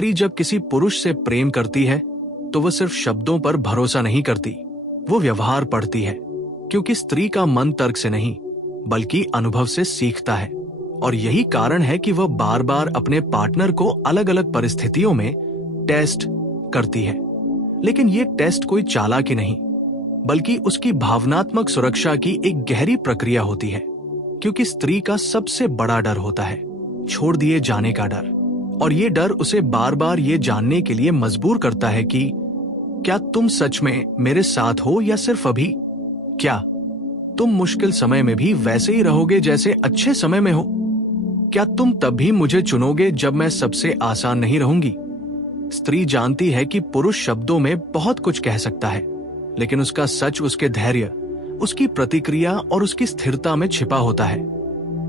स्त्री जब किसी पुरुष से प्रेम करती है तो वह सिर्फ शब्दों पर भरोसा नहीं करती, वो व्यवहार पढ़ती है, क्योंकि स्त्री का मन तर्क से नहीं बल्कि अनुभव से सीखता है। और यही कारण है कि वह बार बार अपने पार्टनर को अलग अलग परिस्थितियों में टेस्ट करती है। लेकिन ये टेस्ट कोई चालाकी नहीं, बल्कि उसकी भावनात्मक सुरक्षा की एक गहरी प्रक्रिया होती है। क्योंकि स्त्री का सबसे बड़ा डर होता है छोड़ दिए जाने का डर, और ये डर उसे बार बार ये जानने के लिए मजबूर करता है कि क्या तुम सच में मेरे साथ हो या सिर्फ अभी? क्या तुम मुश्किल समय में भी वैसे ही रहोगे जैसे अच्छे समय में हो? क्या तुम तब भी मुझे चुनोगे जब मैं सबसे आसान नहीं रहूंगी? स्त्री जानती है कि पुरुष शब्दों में बहुत कुछ कह सकता है, लेकिन उसका सच उसके धैर्य, उसकी प्रतिक्रिया और उसकी स्थिरता में छिपा होता है।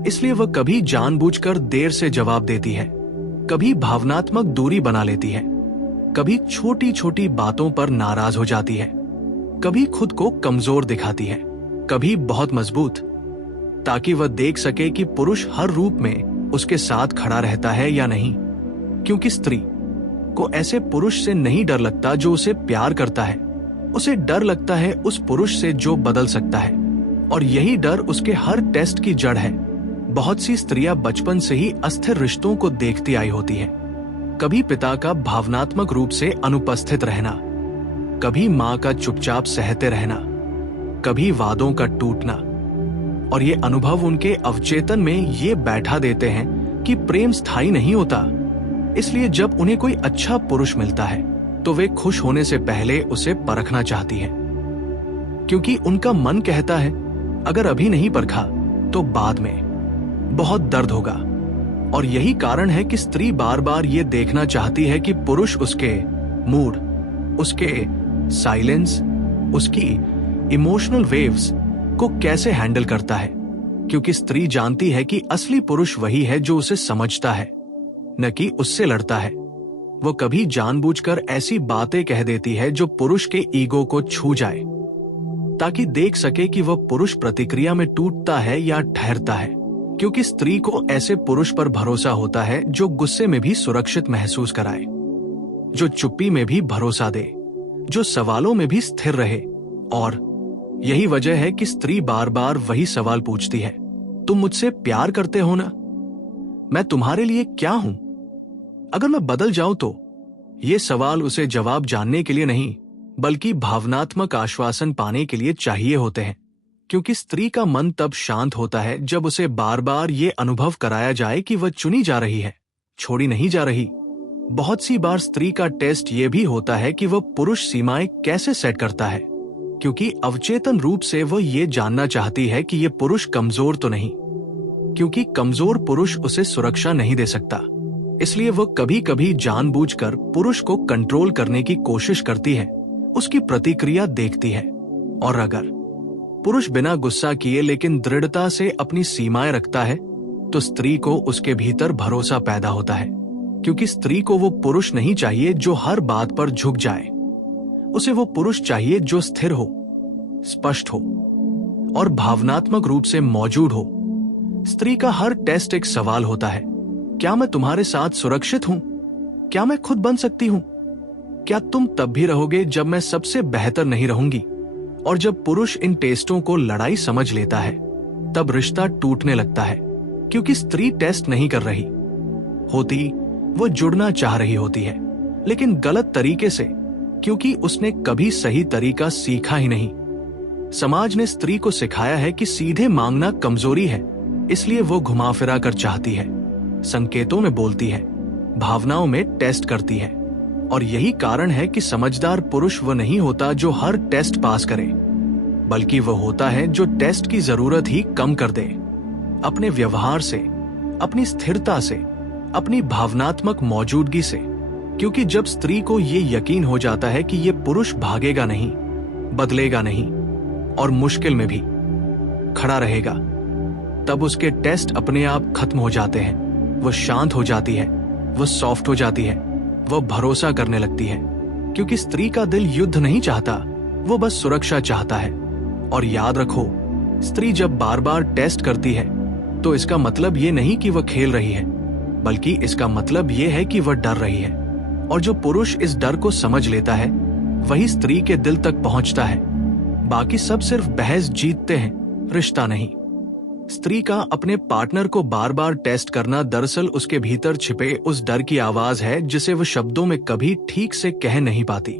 इसलिए वह कभी जानबूझकर देर से जवाब देती है, कभी भावनात्मक दूरी बना लेती है, कभी छोटी छोटी बातों पर नाराज हो जाती है, कभी खुद को कमजोर दिखाती है, कभी बहुत मजबूत, ताकि वह देख सके कि पुरुष हर रूप में उसके साथ खड़ा रहता है या नहीं। क्योंकि स्त्री को ऐसे पुरुष से नहीं डर लगता जो उसे प्यार करता है, उसे डर लगता है उस पुरुष से जो बदल सकता है। और यही डर उसके हर टेस्ट की जड़ है। बहुत सी स्त्रियां बचपन से ही अस्थिर रिश्तों को देखती आई होती हैं। कभी पिता का भावनात्मक रूप से अनुपस्थित रहना, कभी मां का चुपचाप सहते रहना, कभी वादों का टूटना। और ये अनुभव उनके अवचेतन में ये बैठा देते हैं कि प्रेम स्थायी नहीं होता। इसलिए जब उन्हें कोई अच्छा पुरुष मिलता है तो वे खुश होने से पहले उसे परखना चाहती हैं, क्योंकि उनका मन कहता है अगर अभी नहीं परखा तो बाद में बहुत दर्द होगा। और यही कारण है कि स्त्री बार बार ये देखना चाहती है कि पुरुष उसके मूड, उसके साइलेंस, उसकी इमोशनल वेव्स को कैसे हैंडल करता है। क्योंकि स्त्री जानती है कि असली पुरुष वही है जो उसे समझता है, न कि उससे लड़ता है। वो कभी जानबूझकर ऐसी बातें कह देती है जो पुरुष के ईगो को छू जाए, ताकि देख सके कि वह पुरुष प्रतिक्रिया में टूटता है या ठहरता है। क्योंकि स्त्री को ऐसे पुरुष पर भरोसा होता है जो गुस्से में भी सुरक्षित महसूस कराए, जो चुप्पी में भी भरोसा दे, जो सवालों में भी स्थिर रहे। और यही वजह है कि स्त्री बार बार वही सवाल पूछती है, तुम मुझसे प्यार करते हो ना? मैं तुम्हारे लिए क्या हूं? अगर मैं बदल जाऊं तो? ये सवाल उसे जवाब जानने के लिए नहीं, बल्कि भावनात्मक आश्वासन पाने के लिए चाहिए होते हैं। क्योंकि स्त्री का मन तब शांत होता है जब उसे बार बार ये अनुभव कराया जाए कि वह चुनी जा रही है, छोड़ी नहीं जा रही। बहुत सी बार स्त्री का टेस्ट ये भी होता है कि वह पुरुष सीमाएं कैसे सेट करता है, क्योंकि अवचेतन रूप से वह ये जानना चाहती है कि ये पुरुष कमजोर तो नहीं, क्योंकि कमजोर पुरुष उसे सुरक्षा नहीं दे सकता। इसलिए वह कभी कभी जानबूझकर पुरुष को कंट्रोल करने की कोशिश करती है, उसकी प्रतिक्रिया देखती है। और अगर पुरुष बिना गुस्सा किए लेकिन दृढ़ता से अपनी सीमाएं रखता है तो स्त्री को उसके भीतर भरोसा पैदा होता है। क्योंकि स्त्री को वो पुरुष नहीं चाहिए जो हर बात पर झुक जाए, उसे वो पुरुष चाहिए जो स्थिर हो, स्पष्ट हो और भावनात्मक रूप से मौजूद हो। स्त्री का हर टेस्ट एक सवाल होता है, क्या मैं तुम्हारे साथ सुरक्षित हूं? क्या मैं खुद बन सकती हूं? क्या तुम तब भी रहोगे जब मैं सबसे बेहतर नहीं रहूंगी? और जब पुरुष इन टेस्टों को लड़ाई समझ लेता है तब रिश्ता टूटने लगता है। क्योंकि स्त्री टेस्ट नहीं कर रही होती, वो जुड़ना चाह रही होती है, लेकिन गलत तरीके से, क्योंकि उसने कभी सही तरीका सीखा ही नहीं। समाज ने स्त्री को सिखाया है कि सीधे मांगना कमजोरी है, इसलिए वो घुमा फिरा कर चाहती है, संकेतों में बोलती है, भावनाओं में टेस्ट करती है। और यही कारण है कि समझदार पुरुष वो नहीं होता जो हर टेस्ट पास करे, बल्कि वो होता है जो टेस्ट की जरूरत ही कम कर दे, अपने व्यवहार से, अपनी स्थिरता से, अपनी भावनात्मक मौजूदगी से। क्योंकि जब स्त्री को ये यकीन हो जाता है कि ये पुरुष भागेगा नहीं, बदलेगा नहीं और मुश्किल में भी खड़ा रहेगा, तब उसके टेस्ट अपने आप खत्म हो जाते हैं। वो शांत हो जाती है, वो सॉफ्ट हो जाती है, वो भरोसा करने लगती है। क्योंकि स्त्री का दिल युद्ध नहीं चाहता, वो बस सुरक्षा चाहता है। और याद रखो, स्त्री जब बार बार टेस्ट करती है तो इसका मतलब ये नहीं कि वह खेल रही है, बल्कि इसका मतलब ये है कि वह डर रही है। और जो पुरुष इस डर को समझ लेता है वही स्त्री के दिल तक पहुंचता है। बाकी सब सिर्फ बहस जीतते हैं, रिश्ता नहीं। स्त्री का अपने पार्टनर को बार बार टेस्ट करना दरअसल उसके भीतर छिपे उस डर की आवाज है जिसे वो शब्दों में कभी ठीक से कह नहीं पाती,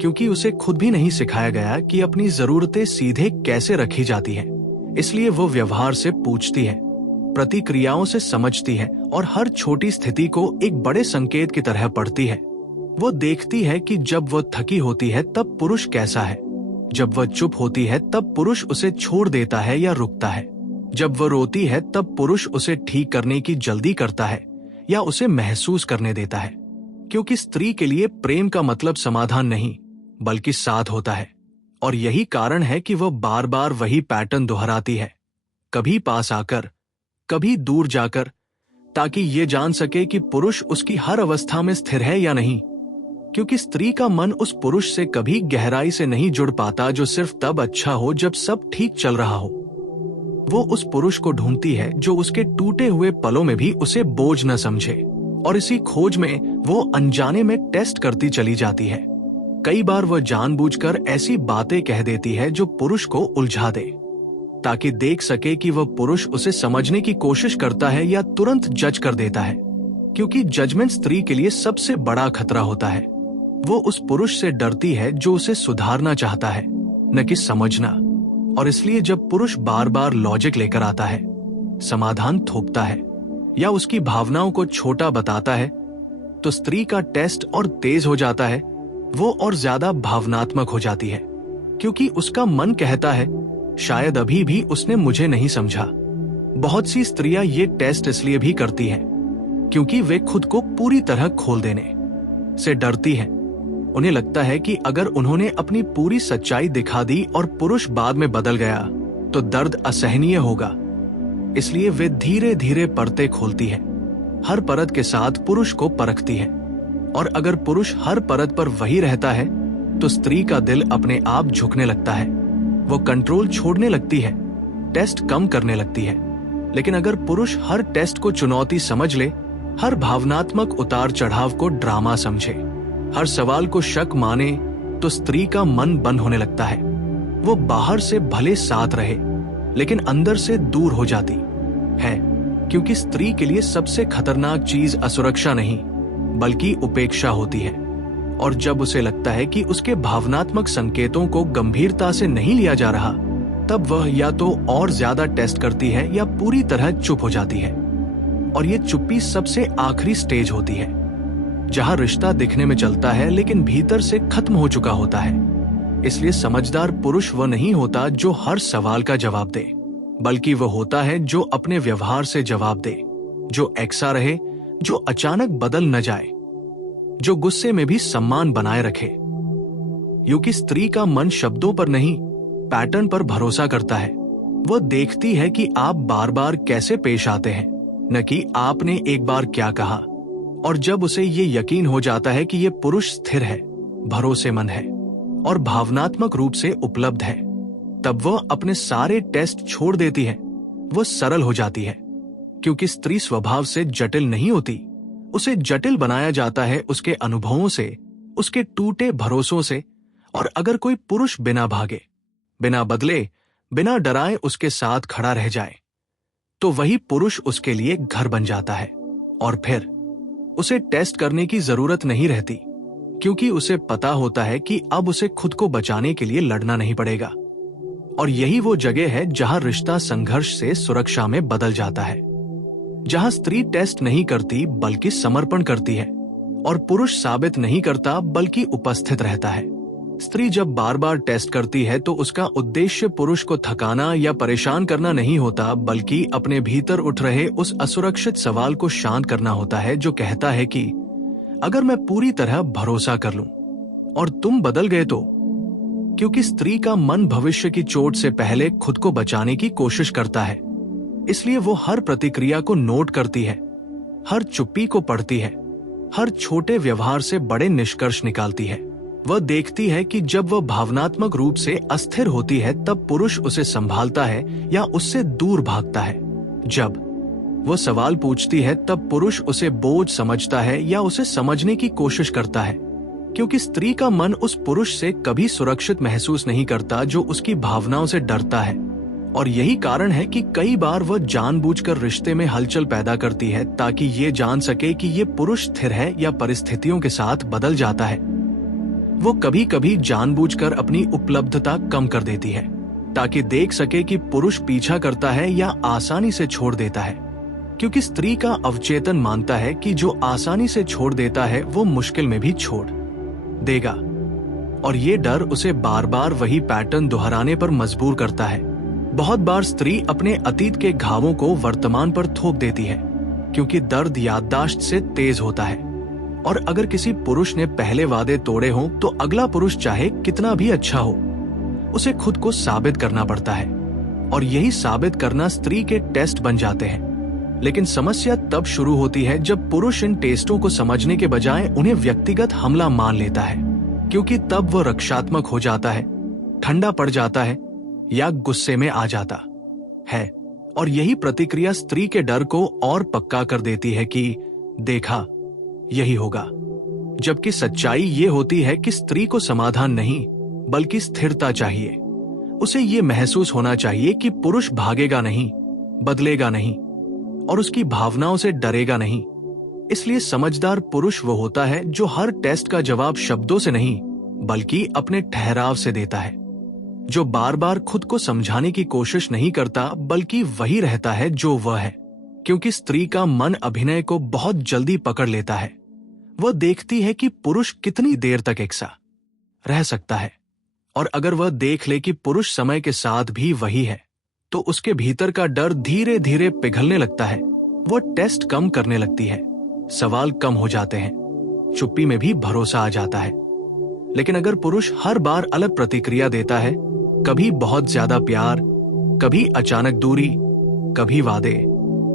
क्योंकि उसे खुद भी नहीं सिखाया गया कि अपनी जरूरतें सीधे कैसे रखी जाती है। इसलिए वो व्यवहार से पूछती है, प्रतिक्रियाओं से समझती है और हर छोटी स्थिति को एक बड़े संकेत की तरह पढ़ती है। वो देखती है कि जब वो थकी होती है तब पुरुष कैसा है, जब वह चुप होती है तब पुरुष उसे छोड़ देता है या रुकता है, जब वह रोती है तब पुरुष उसे ठीक करने की जल्दी करता है या उसे महसूस करने देता है। क्योंकि स्त्री के लिए प्रेम का मतलब समाधान नहीं बल्कि साथ होता है, और यही कारण है कि वह बार बार वही पैटर्न दोहराती है, कभी पास आकर कभी दूर जाकर, ताकि ये जान सके कि पुरुष उसकी हर अवस्था में स्थिर है या नहीं। क्योंकि स्त्री का मन उस पुरुष से कभी गहराई से नहीं जुड़ पाता जो सिर्फ तब अच्छा हो जब सब ठीक चल रहा हो। वो उस पुरुष को ढूंढती है जो उसके टूटे हुए पलों में भी उसे बोझ न समझे, और इसी खोज में वो अनजाने में टेस्ट करती चली जाती है। कई बार वह जानबूझकर ऐसी बातें कह देती है जो पुरुष को उलझा दे, ताकि देख सके कि वह पुरुष उसे समझने की कोशिश करता है या तुरंत जज कर देता है। क्योंकि जजमेंट स्त्री के लिए सबसे बड़ा खतरा होता है। वो उस पुरुष से डरती है जो उसे सुधारना चाहता है, न कि समझना। और इसलिए जब पुरुष बार बार लॉजिक लेकर आता है, समाधान थोपता है या उसकी भावनाओं को छोटा बताता है, तो स्त्री का टेस्ट और तेज हो जाता है। वो और ज्यादा भावनात्मक हो जाती है, क्योंकि उसका मन कहता है शायद अभी भी उसने मुझे नहीं समझा। बहुत सी स्त्रियां ये टेस्ट इसलिए भी करती हैं क्योंकि वे खुद को पूरी तरह खोल देने से डरती हैं। उन्हें लगता है कि अगर उन्होंने अपनी पूरी सच्चाई दिखा दी और पुरुष बाद में बदल गया तो दर्द असहनीय होगा। इसलिए वे धीरे धीरे परतें खोलती है, हर परत के साथ पुरुष को परखती है। और अगर पुरुष हर परत पर वही रहता है तो स्त्री का दिल अपने आप झुकने लगता है, वो कंट्रोल छोड़ने लगती है, टेस्ट कम करने लगती है। लेकिन अगर पुरुष हर टेस्ट को चुनौती समझ ले, हर भावनात्मक उतार चढ़ाव को ड्रामा समझे, हर सवाल को शक माने, तो स्त्री का मन बंद होने लगता है। वो बाहर से भले साथ रहे लेकिन अंदर से दूर हो जाती है, क्योंकि स्त्री के लिए सबसे खतरनाक चीज असुरक्षा नहीं बल्कि उपेक्षा होती है। और जब उसे लगता है कि उसके भावनात्मक संकेतों को गंभीरता से नहीं लिया जा रहा, तब वह या तो और ज्यादा टेस्ट करती है या पूरी तरह चुप हो जाती है। और ये चुप्पी सबसे आखिरी स्टेज होती है, जहां रिश्ता दिखने में चलता है लेकिन भीतर से खत्म हो चुका होता है। इसलिए समझदार पुरुष वह नहीं होता जो हर सवाल का जवाब दे, बल्कि वह होता है जो अपने व्यवहार से जवाब दे, जो एकसा रहे, जो अचानक बदल न जाए, जो गुस्से में भी सम्मान बनाए रखे। क्योंकि स्त्री का मन शब्दों पर नहीं, पैटर्न पर भरोसा करता है। वह देखती है कि आप बार बार कैसे पेश आते हैं, न कि आपने एक बार क्या कहा। और जब उसे ये यकीन हो जाता है कि ये पुरुष स्थिर है, भरोसेमंद है और भावनात्मक रूप से उपलब्ध है, तब वह अपने सारे टेस्ट छोड़ देती है। वह सरल हो जाती है, क्योंकि स्त्री स्वभाव से जटिल नहीं होती। उसे जटिल बनाया जाता है उसके अनुभवों से, उसके टूटे भरोसों से। और अगर कोई पुरुष बिना भागे, बिना बदले, बिना डराए उसके साथ खड़ा रह जाए, तो वही पुरुष उसके लिए घर बन जाता है। और फिर उसे टेस्ट करने की जरूरत नहीं रहती, क्योंकि उसे पता होता है कि अब उसे खुद को बचाने के लिए लड़ना नहीं पड़ेगा। और यही वो जगह है जहां रिश्ता संघर्ष से सुरक्षा में बदल जाता है, जहां स्त्री टेस्ट नहीं करती बल्कि समर्पण करती है, और पुरुष साबित नहीं करता बल्कि उपस्थित रहता है। स्त्री जब बार बार टेस्ट करती है तो उसका उद्देश्य पुरुष को थकाना या परेशान करना नहीं होता, बल्कि अपने भीतर उठ रहे उस असुरक्षित सवाल को शांत करना होता है जो कहता है कि अगर मैं पूरी तरह भरोसा कर लूं और तुम बदल गए तो। क्योंकि स्त्री का मन भविष्य की चोट से पहले खुद को बचाने की कोशिश करता है, इसलिए वो हर प्रतिक्रिया को नोट करती है, हर चुप्पी को पढ़ती है, हर छोटे व्यवहार से बड़े निष्कर्ष निकालती है। वह देखती है कि जब वह भावनात्मक रूप से अस्थिर होती है तब पुरुष उसे संभालता है या उससे दूर भागता है। वो सवाल पूछती है तब पुरुष उसे बोझ समझता है या उसे समझने की कोशिश करता है, क्योंकि स्त्री का मन उस पुरुष से कभी सुरक्षित महसूस नहीं करता जो उसकी भावनाओं से डरता है। और यही कारण है कि कई बार वह जानबूझकर रिश्ते में हलचल पैदा करती है ताकि ये जान सके कि ये पुरुष स्थिर है या परिस्थितियों के साथ बदल जाता है। वो कभी कभी जानबूझकर अपनी उपलब्धता कम कर देती है ताकि देख सके कि पुरुष पीछा करता है या आसानी से छोड़ देता है, क्योंकि स्त्री का अवचेतन मानता है कि जो आसानी से छोड़ देता है वो मुश्किल में भी छोड़ देगा। और ये डर उसे बार बार वही पैटर्न दोहराने पर मजबूर करता है। बहुत बार स्त्री अपने अतीत के घावों को वर्तमान पर थोप देती है, क्योंकि दर्द याददाश्त से तेज होता है। और अगर किसी पुरुष ने पहले वादे तोड़े हों तो अगला पुरुष चाहे कितना भी अच्छा हो, उसे खुद को साबित करना पड़ता है। और यही साबित करना स्त्री के टेस्ट बन जाते हैं। लेकिन समस्या तब शुरू होती है जब पुरुष इन टेस्टों को समझने के बजाय उन्हें व्यक्तिगत हमला मान लेता है, क्योंकि तब वो रक्षात्मक हो जाता है, ठंडा पड़ जाता है या गुस्से में आ जाता है। और यही प्रतिक्रिया स्त्री के डर को और पक्का कर देती है कि देखा, यही होगा। जबकि सच्चाई ये होती है कि स्त्री को समाधान नहीं बल्कि स्थिरता चाहिए। उसे ये महसूस होना चाहिए कि पुरुष भागेगा नहीं, बदलेगा नहीं और उसकी भावनाओं से डरेगा नहीं। इसलिए समझदार पुरुष वो होता है जो हर टेस्ट का जवाब शब्दों से नहीं बल्कि अपने ठहराव से देता है, जो बार बार खुद को समझाने की कोशिश नहीं करता बल्कि वही रहता है जो वह है। क्योंकि स्त्री का मन अभिनय को बहुत जल्दी पकड़ लेता है। वह देखती है कि पुरुष कितनी देर तक एक सा रह सकता है, और अगर वह देख ले कि पुरुष समय के साथ भी वही है तो उसके भीतर का डर धीरे धीरे पिघलने लगता है। वो टेस्ट कम करने लगती है, सवाल कम हो जाते हैं, चुप्पी में भी भरोसा आ जाता है। लेकिन अगर पुरुष हर बार अलग प्रतिक्रिया देता है, कभी बहुत ज्यादा प्यार, कभी अचानक दूरी, कभी वादे,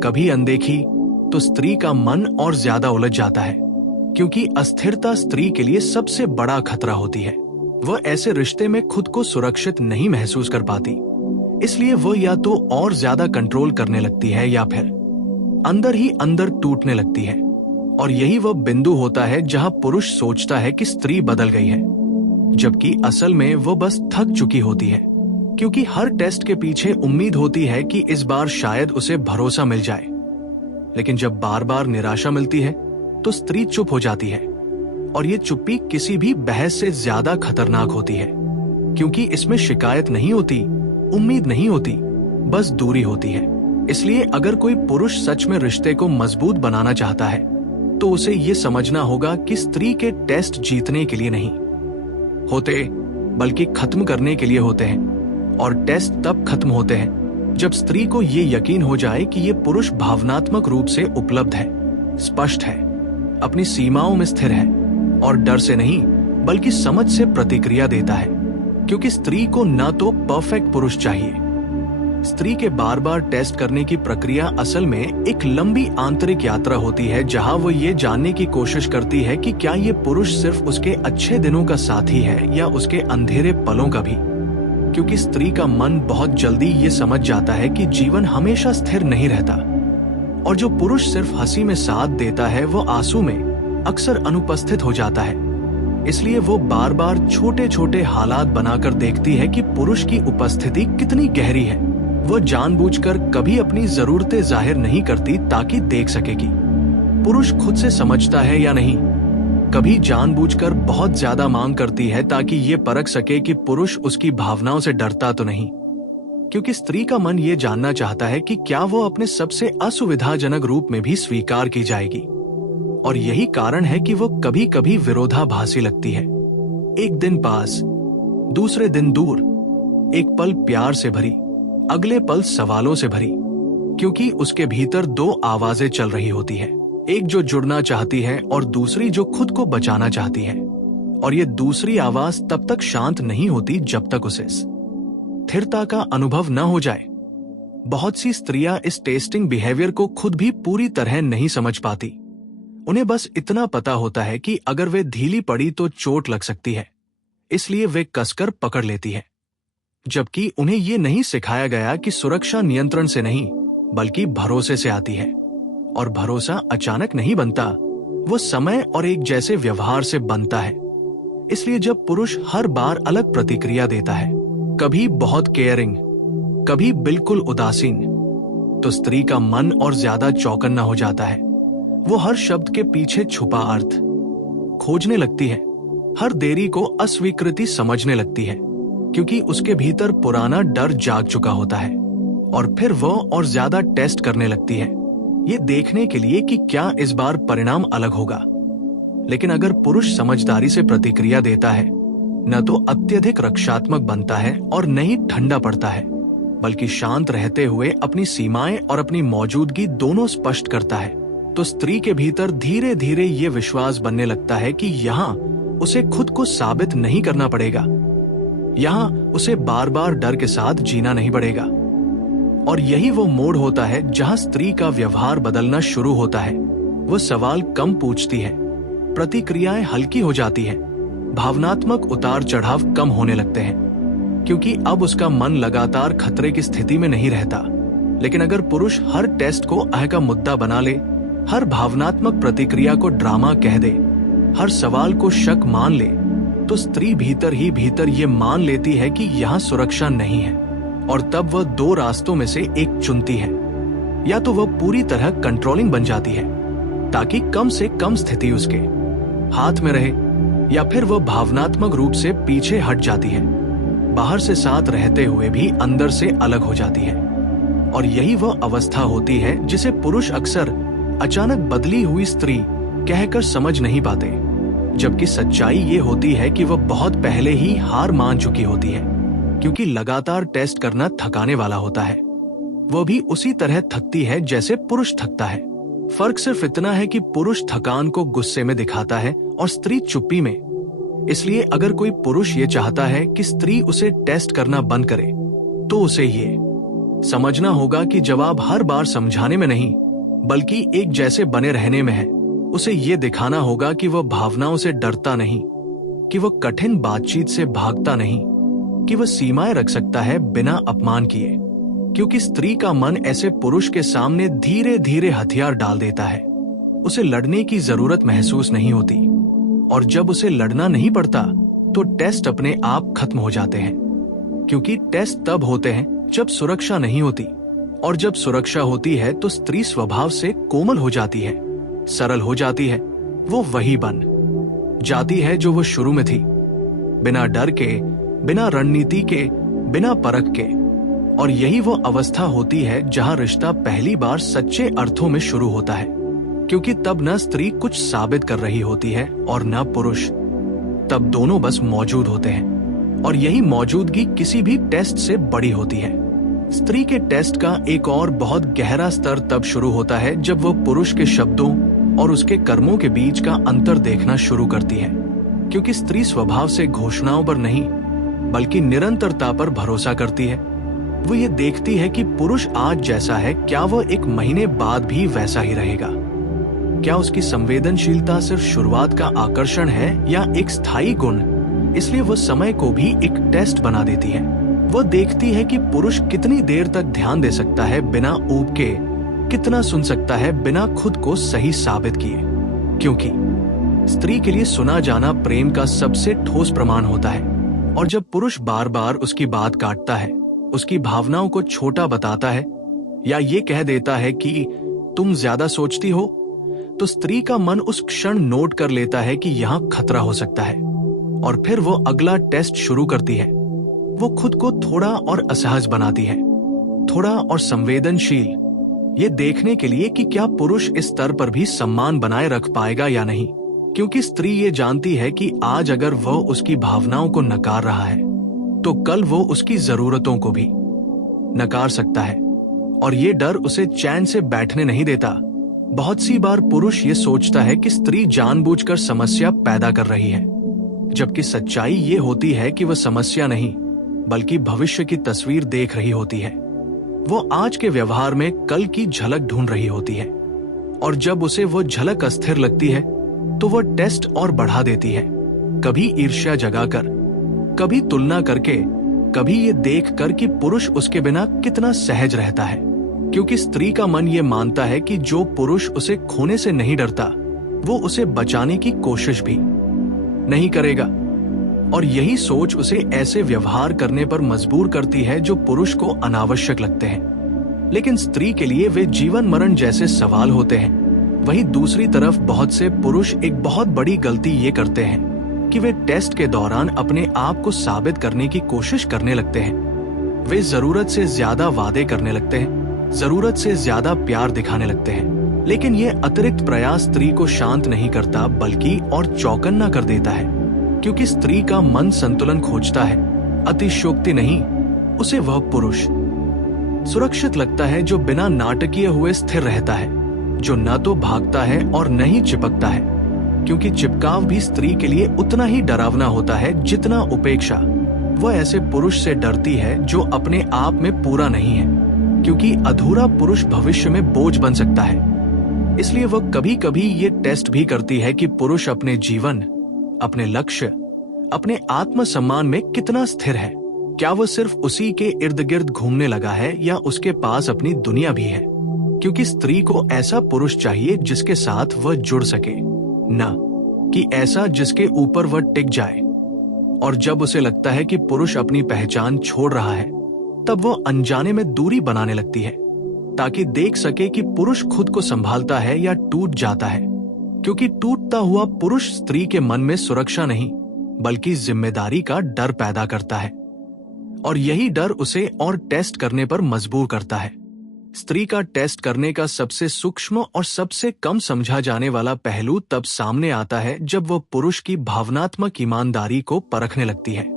कभी अनदेखी, तो स्त्री का मन और ज्यादा उलझ जाता है। क्योंकि अस्थिरता स्त्री के लिए सबसे बड़ा खतरा होती है। वह ऐसे रिश्ते में खुद को सुरक्षित नहीं महसूस कर पाती, इसलिए वो या तो और ज्यादा कंट्रोल करने लगती है या फिर अंदर ही अंदर टूटने लगती है। और यही वह बिंदु होता है जहां पुरुष सोचता है कि स्त्री बदल गई है, जबकि असल में वो बस थक चुकी होती है। क्योंकि हर टेस्ट के पीछे उम्मीद होती है कि इस बार शायद उसे भरोसा मिल जाए। लेकिन जब बार बार निराशा मिलती है तो स्त्री चुप हो जाती है, और ये चुप्पी किसी भी बहस से ज्यादा खतरनाक होती है। क्योंकि इसमें शिकायत नहीं होती, उम्मीद नहीं होती, बस दूरी होती है। इसलिए अगर कोई पुरुष सच में रिश्ते को मजबूत बनाना चाहता है तो उसे ये समझना होगा कि स्त्री के टेस्ट जीतने के लिए नहीं होते बल्कि खत्म करने के लिए होते हैं। और टेस्ट तब खत्म होते हैं जब स्त्री को ये यकीन हो जाए कि ये पुरुष भावनात्मक रूप से उपलब्ध है, स्पष्ट है, अपनी सीमाओं में स्थिर है और डर से नहीं बल्कि समझ से प्रतिक्रिया देता है। क्योंकि स्त्री को न तो परफेक्ट पुरुष चाहिए। स्त्री के बार बार टेस्ट करने की प्रक्रिया असल में एक लंबी आंतरिक यात्रा होती है, जहां वो ये जानने की कोशिश करती है कि क्या ये पुरुष सिर्फ उसके अच्छे दिनों का साथी है या उसके अंधेरे पलों का भी। क्योंकि स्त्री का मन बहुत जल्दी ये समझ जाता है कि जीवन हमेशा स्थिर नहीं रहता, और जो पुरुष सिर्फ हंसी में साथ देता है वो आंसू में अक्सर अनुपस्थित हो जाता है। इसलिए वो बार बार छोटे छोटे हालात बनाकर देखती है कि पुरुष की उपस्थिति कितनी गहरी है। वो जानबूझकर कभी अपनी जरूरतें जाहिर नहीं करती ताकि देख सकेगी पुरुष खुद से समझता है या नहीं। कभी जानबूझकर बहुत ज्यादा मांग करती है ताकि ये परख सके कि पुरुष उसकी भावनाओं से डरता तो नहीं। क्योंकि स्त्री का मन ये जानना चाहता है कि क्या वो अपने सबसे असुविधाजनक रूप में भी स्वीकार की जाएगी। और यही कारण है कि वो कभी कभी विरोधाभासी लगती है। एक दिन पास, दूसरे दिन दूर, एक पल प्यार से भरी, अगले पल सवालों से भरी। क्योंकि उसके भीतर दो आवाजें चल रही होती है, एक जो जुड़ना चाहती है और दूसरी जो खुद को बचाना चाहती है। और ये दूसरी आवाज तब तक शांत नहीं होती जब तक उसे स्थिरता का अनुभव न हो जाए। बहुत सी स्त्रियां इस टेस्टिंग बिहेवियर को खुद भी पूरी तरह नहीं समझ पाती। उन्हें बस इतना पता होता है कि अगर वे ढीली पड़ी तो चोट लग सकती है, इसलिए वे कसकर पकड़ लेती है। जबकि उन्हें ये नहीं सिखाया गया कि सुरक्षा नियंत्रण से नहीं बल्कि भरोसे से आती है। और भरोसा अचानक नहीं बनता, वो समय और एक जैसे व्यवहार से बनता है। इसलिए जब पुरुष हर बार अलग प्रतिक्रिया देता है, कभी बहुत केयरिंग, कभी बिल्कुल उदासीन, तो स्त्री का मन और ज्यादा चौकन्ना हो जाता है। वो हर शब्द के पीछे छुपा अर्थ खोजने लगती है, हर देरी को अस्वीकृति समझने लगती है, क्योंकि उसके भीतर पुराना डर जाग चुका होता है। और फिर वो और ज्यादा टेस्ट करने लगती है, ये देखने के लिए कि क्या इस बार परिणाम अलग होगा। लेकिन अगर पुरुष समझदारी से प्रतिक्रिया देता है, न तो अत्यधिक रक्षात्मक बनता है और न ही ठंडा पड़ता है, बल्कि शांत रहते हुए अपनी सीमाएं और अपनी मौजूदगी दोनों स्पष्ट करता है, तो स्त्री के भीतर धीरे धीरे ये विश्वास बनने लगता है कि यहाँ उसे खुद को साबित नहीं करना पड़ेगा, यहाँ उसे बार बार डर के साथ जीना नहीं पड़ेगा। और यही वो मोड़ होता है जहाँ स्त्री का व्यवहार बदलना शुरू होता है। वो सवाल कम पूछती है, प्रतिक्रियाएं हल्की हो जाती हैं, भावनात्मक उतार चढ़ाव कम होने लगते हैं, क्योंकि अब उसका मन लगातार खतरे की स्थिति में नहीं रहता। लेकिन अगर पुरुष हर टेस्ट को अह का मुद्दा बना ले, हर भावनात्मक प्रतिक्रिया को ड्रामा कह दे, हर सवाल को शक मान ले, तो स्त्री भीतर ही भीतर ये मान लेती है कि यहाँ सुरक्षा नहीं है। और तब वह दो रास्तों में से एक चुनती है, या तो वह पूरी तरह कंट्रोलिंग बन जाती है ताकि कम से कम स्थिति उसके हाथ में रहे, या फिर वह भावनात्मक रूप से पीछे हट जाती है, बाहर से साथ रहते हुए भी अंदर से अलग हो जाती है। और यही वह अवस्था होती है जिसे पुरुष अक्सर अचानक बदली हुई स्त्री कहकर समझ नहीं पाते, जबकि सच्चाई ये होती है कि वह बहुत पहले ही हार मान चुकी होती है, क्योंकि लगातार टेस्ट करना थकाने वाला होता है। वह भी उसी तरह थकती है जैसे पुरुष थकता है। फर्क सिर्फ इतना है कि पुरुष थकान को गुस्से में दिखाता है और स्त्री चुप्पी में। इसलिए अगर कोई पुरुष ये चाहता है कि स्त्री उसे टेस्ट करना बंद करे, तो उसे ये समझना होगा कि जवाब हर बार समझाने में नहीं, बल्कि एक जैसे बने रहने में है। उसे ये दिखाना होगा कि वह भावनाओं से डरता नहीं, कि वह कठिन बातचीत से भागता नहीं, कि वह सीमाएं रख सकता है बिना अपमान किए, क्योंकि स्त्री का मन ऐसे पुरुष के सामने धीरे धीरे हथियार डाल देता है। उसे लड़ने की जरूरत महसूस नहीं होती, और जब उसे लड़ना नहीं पड़ता तो टेस्ट अपने आप खत्म हो जाते हैं, क्योंकि टेस्ट तब होते हैं जब सुरक्षा नहीं होती, और जब सुरक्षा होती है तो स्त्री स्वभाव से कोमल हो जाती है, सरल हो जाती है। वो वही बन जाती है जो वो शुरू में थी, बिना डर के, बिना रणनीति के, बिना परख के। और यही वो अवस्था होती है जहां रिश्ता पहली बार सच्चे अर्थों में शुरू होता है, क्योंकि तब न स्त्री कुछ साबित कर रही होती है और न पुरुष। तब दोनों बस मौजूद होते हैं, और यही मौजूदगी किसी भी टेस्ट से बड़ी होती है। स्त्री के टेस्ट का एक और बहुत गहरा स्तर तब शुरू होता है जब वह पुरुष के शब्दों और उसके कर्मों के बीच का अंतर देखना शुरू करती है, क्योंकि स्त्री स्वभाव से घोषणाओं पर नहीं बल्कि निरंतरता पर भरोसा करती है। वो ये देखती है कि पुरुष आज जैसा है, क्या वह एक महीने बाद भी वैसा ही रहेगा? क्या उसकी संवेदनशीलता सिर्फ शुरुआत का आकर्षण है या एक स्थायी गुण? इसलिए वो समय को भी एक टेस्ट बना देती है। वो देखती है कि पुरुष कितनी देर तक ध्यान दे सकता है बिना ऊब के, कितना सुन सकता है बिना खुद को सही साबित किए, क्योंकि स्त्री के लिए सुना जाना प्रेम का सबसे ठोस प्रमाण होता है। और जब पुरुष बार बार उसकी बात काटता है, उसकी भावनाओं को छोटा बताता है, या ये कह देता है कि तुम ज्यादा सोचती हो, तो स्त्री का मन उस क्षण नोट कर लेता है कि यहाँ खतरा हो सकता है, और फिर वो अगला टेस्ट शुरू करती है। वो खुद को थोड़ा और असहज बनाती है, थोड़ा और संवेदनशील, ये देखने के लिए कि क्या पुरुष इस स्तर पर भी सम्मान बनाए रख पाएगा या नहीं, क्योंकि स्त्री ये जानती है कि आज अगर वह उसकी भावनाओं को नकार रहा है तो कल वो उसकी जरूरतों को भी नकार सकता है। और ये डर उसे चैन से बैठने नहीं देता। बहुत सी बार पुरुष ये सोचता है कि स्त्री जानबूझकर समस्या पैदा कर रही है, जबकि सच्चाई ये होती है कि वह समस्या नहीं बल्कि भविष्य की तस्वीर देख रही होती है। वो आज के व्यवहार में कल की झलक ढूंढ रही होती है, और जब उसे वो झलक अस्थिर लगती है तो वह टेस्ट और बढ़ा देती है, कभी ईर्ष्या जगाकर, कभी तुलना करके, कभी ये देख कर कि पुरुष उसके बिना कितना सहज रहता है। क्योंकि स्त्री का मन ये मानता है कि जो पुरुष उसे खोने से नहीं डरता, वो उसे बचाने की कोशिश भी नहीं करेगा। और यही सोच उसे ऐसे व्यवहार करने पर मजबूर करती है जो पुरुष को अनावश्यक लगते हैं, लेकिन स्त्री के लिए वे जीवन मरण जैसे सवाल होते हैं। वहीं दूसरी तरफ बहुत से पुरुष एक बहुत बड़ी गलती ये करते हैं कि वे टेस्ट के दौरान अपने आप को साबित करने की कोशिश करने लगते हैं। वे जरूरत से ज्यादा वादे करने लगते हैं, जरूरत से ज्यादा प्यार दिखाने लगते हैं, लेकिन ये अतिरिक्त प्रयास स्त्री को शांत नहीं करता बल्कि और चौकन्ना कर देता है, क्योंकि स्त्री का मन संतुलन खोजता है, अतिशयोक्ति नहीं। उसे वह पुरुष सुरक्षित लगता है जो बिना नाटकीय हुए स्थिर रहता है, जो न तो भागता है और न ही चिपकता है, क्योंकि चिपकाव भी स्त्री के लिए उतना ही डरावना होता है जितना उपेक्षा। वह ऐसे पुरुष से डरती है जो अपने आप में पूरा नहीं है, क्योंकि अधूरा पुरुष भविष्य में बोझ बन सकता है। इसलिए वह कभी कभी ये टेस्ट भी करती है कि पुरुष अपने जीवन, अपने लक्ष्य, अपने आत्मसम्मान में कितना स्थिर है। क्या वह सिर्फ उसी के इर्द गिर्द घूमने लगा है या उसके पास अपनी दुनिया भी है? क्योंकि स्त्री को ऐसा पुरुष चाहिए जिसके साथ वह जुड़ सके, न कि ऐसा जिसके ऊपर वह टिक जाए। और जब उसे लगता है कि पुरुष अपनी पहचान छोड़ रहा है, तब वो अनजाने में दूरी बनाने लगती है, ताकि देख सके कि पुरुष खुद को संभालता है या टूट जाता है। क्योंकि टूटता हुआ पुरुष स्त्री के मन में सुरक्षा नहीं बल्कि जिम्मेदारी का डर पैदा करता है, और यही डर उसे और टेस्ट करने पर मजबूर करता है। स्त्री का टेस्ट करने का सबसे सूक्ष्म और सबसे कम समझा जाने वाला पहलू तब सामने आता है जब वह पुरुष की भावनात्मक ईमानदारी को परखने लगती है,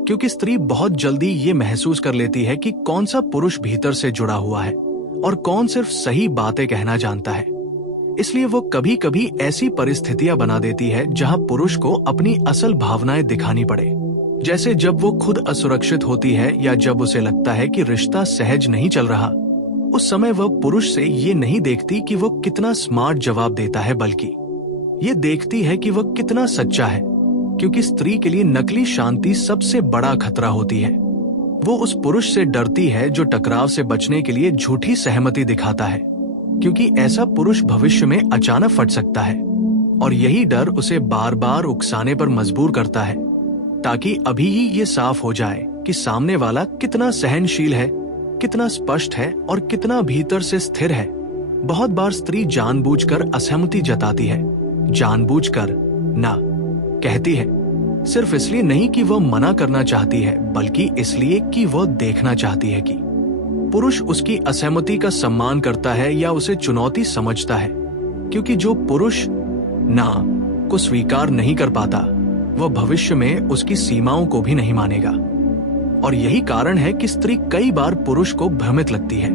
क्योंकि स्त्री बहुत जल्दी ये महसूस कर लेती है कि कौन सा पुरुष भीतर से जुड़ा हुआ है और कौन सिर्फ सही बातें कहना जानता है। इसलिए वो कभी कभी ऐसी परिस्थितियां बना देती है जहां पुरुष को अपनी असल भावनाएं दिखानी पड़े, जैसे जब वो खुद असुरक्षित होती है या जब उसे लगता है कि रिश्ता सहज नहीं चल रहा। उस समय वह पुरुष से ये नहीं देखती कि वो कितना स्मार्ट जवाब देता है, बल्कि ये देखती है कि वह कितना सच्चा है, क्योंकि स्त्री के लिए नकली शांति सबसे बड़ा खतरा होती है। वो उस पुरुष से डरती है जो टकराव से बचने के लिए झूठी सहमति दिखाता है, क्योंकि ऐसा पुरुष भविष्य में अचानक फट सकता है, और यही डर उसे बार बार उकसाने पर मजबूर करता है, ताकि अभी ही ये साफ हो जाए कि सामने वाला कितना सहनशील है, कितना स्पष्ट है और कितना भीतर से स्थिर है। बहुत बार स्त्री जानबूझकर असहमति जताती है, जानबूझकर ना कहती है, सिर्फ इसलिए नहीं कि वह मना करना चाहती है, बल्कि इसलिए कि वह देखना चाहती है कि पुरुष उसकी असहमति का सम्मान करता है या उसे चुनौती समझता है। क्योंकि जो पुरुष ना को स्वीकार नहीं कर पाता, वह भविष्य में उसकी सीमाओं को भी नहीं मानेगा। और यही कारण है कि स्त्री कई बार पुरुष को भ्रमित लगती है,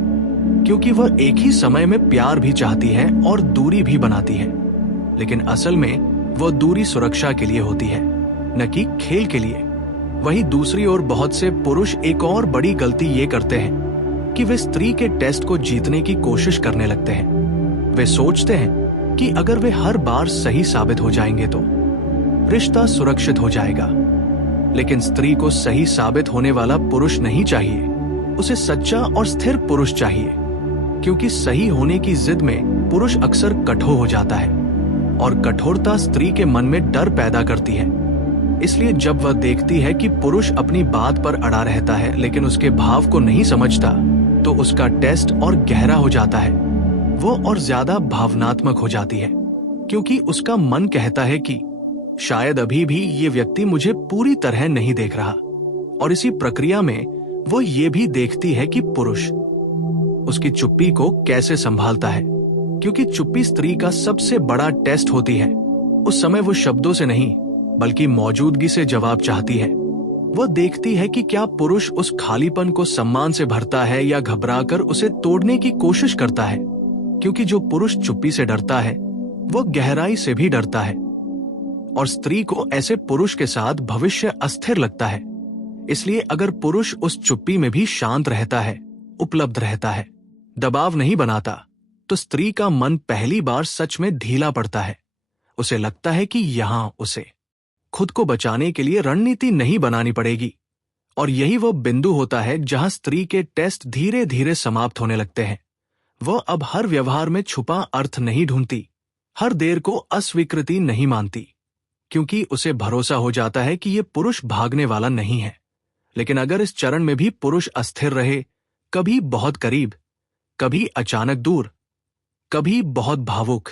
क्योंकि वह एक ही समय में प्यार भी चाहती है और दूरी भी बनाती है, लेकिन असल में वह दूरी सुरक्षा के लिए होती है, न कि खेल के लिए। वहीं दूसरी ओर बहुत से पुरुष एक और बड़ी गलती ये करते हैं कि वे स्त्री के टेस्ट को जीतने की कोशिश करने लगते हैं। वे सोचते हैं कि अगर वे हर बार सही साबित हो जाएंगे तो रिश्ता सुरक्षित हो जाएगा। लेकिन स्त्री को सही साबित होने वाला पुरुष नहीं चाहिए, उसे सच्चा और स्थिर पुरुष चाहिए, क्योंकि सही होने की जिद में पुरुष अक्सर कठोर हो जाता है, और कठोरता स्त्री के मन में डर पैदा करती है। इसलिए जब वह देखती है कि पुरुष अपनी बात पर अड़ा रहता है लेकिन उसके भाव को नहीं समझता, तो उसका टेस्ट और गहरा हो जाता है। वो और ज्यादा भावनात्मक हो जाती है, क्योंकि उसका मन कहता है कि शायद अभी भी ये व्यक्ति मुझे पूरी तरह नहीं देख रहा। और इसी प्रक्रिया में वो ये भी देखती है कि पुरुष उसकी चुप्पी को कैसे संभालता है, क्योंकि चुप्पी स्त्री का सबसे बड़ा टेस्ट होती है। उस समय वो शब्दों से नहीं बल्कि मौजूदगी से जवाब चाहती है। वो देखती है कि क्या पुरुष उस खालीपन को सम्मान से भरता है या घबराकर उसे तोड़ने की कोशिश करता है, क्योंकि जो पुरुष चुप्पी से डरता है वो गहराई से भी डरता है, और स्त्री को ऐसे पुरुष के साथ भविष्य अस्थिर लगता है। इसलिए अगर पुरुष उस चुप्पी में भी शांत रहता है, उपलब्ध रहता है, दबाव नहीं बनाता, तो स्त्री का मन पहली बार सच में ढीला पड़ता है। उसे लगता है कि यहां उसे खुद को बचाने के लिए रणनीति नहीं बनानी पड़ेगी, और यही वो बिंदु होता है जहां स्त्री के टेस्ट धीरे धीरे समाप्त होने लगते हैं, वह अब हर व्यवहार में छुपा अर्थ नहीं ढूंढती, हर देर को अस्वीकृति नहीं मानती, क्योंकि उसे भरोसा हो जाता है कि यह पुरुष भागने वाला नहीं है। लेकिन अगर इस चरण में भी पुरुष अस्थिर रहे, कभी बहुत करीब, कभी अचानक दूर, कभी बहुत भावुक,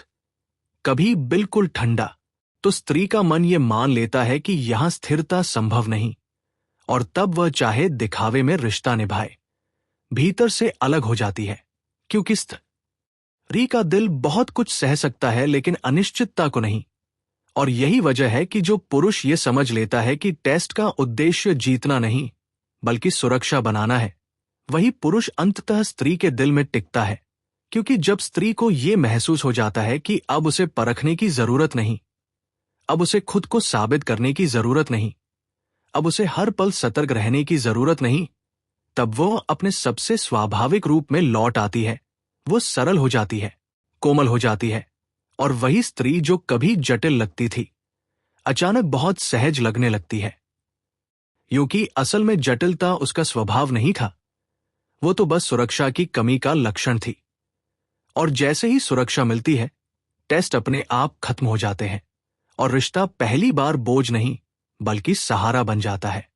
कभी बिल्कुल ठंडा, तो स्त्री का मन ये मान लेता है कि यहां स्थिरता संभव नहीं, और तब वह चाहे दिखावे में रिश्ता निभाए, भीतर से अलग हो जाती है। क्योंकि स्त्री का दिल बहुत कुछ सह सकता है, लेकिन अनिश्चितता को नहीं। और यही वजह है कि जो पुरुष ये समझ लेता है कि टेस्ट का उद्देश्य जीतना नहीं बल्कि सुरक्षा बनाना है, वही पुरुष अंततः स्त्री के दिल में टिकता है। क्योंकि जब स्त्री को यह महसूस हो जाता है कि अब उसे परखने की जरूरत नहीं, अब उसे खुद को साबित करने की जरूरत नहीं, अब उसे हर पल सतर्क रहने की जरूरत नहीं, तब वो अपने सबसे स्वाभाविक रूप में लौट आती है। वो सरल हो जाती है, कोमल हो जाती है, और वही स्त्री जो कभी जटिल लगती थी, अचानक बहुत सहज लगने लगती है। क्योंकि असल में जटिलता उसका स्वभाव नहीं था, वो तो बस सुरक्षा की कमी का लक्षण थी। और जैसे ही सुरक्षा मिलती है, टेस्ट अपने आप खत्म हो जाते हैं, और रिश्ता पहली बार बोझ नहीं बल्कि सहारा बन जाता है।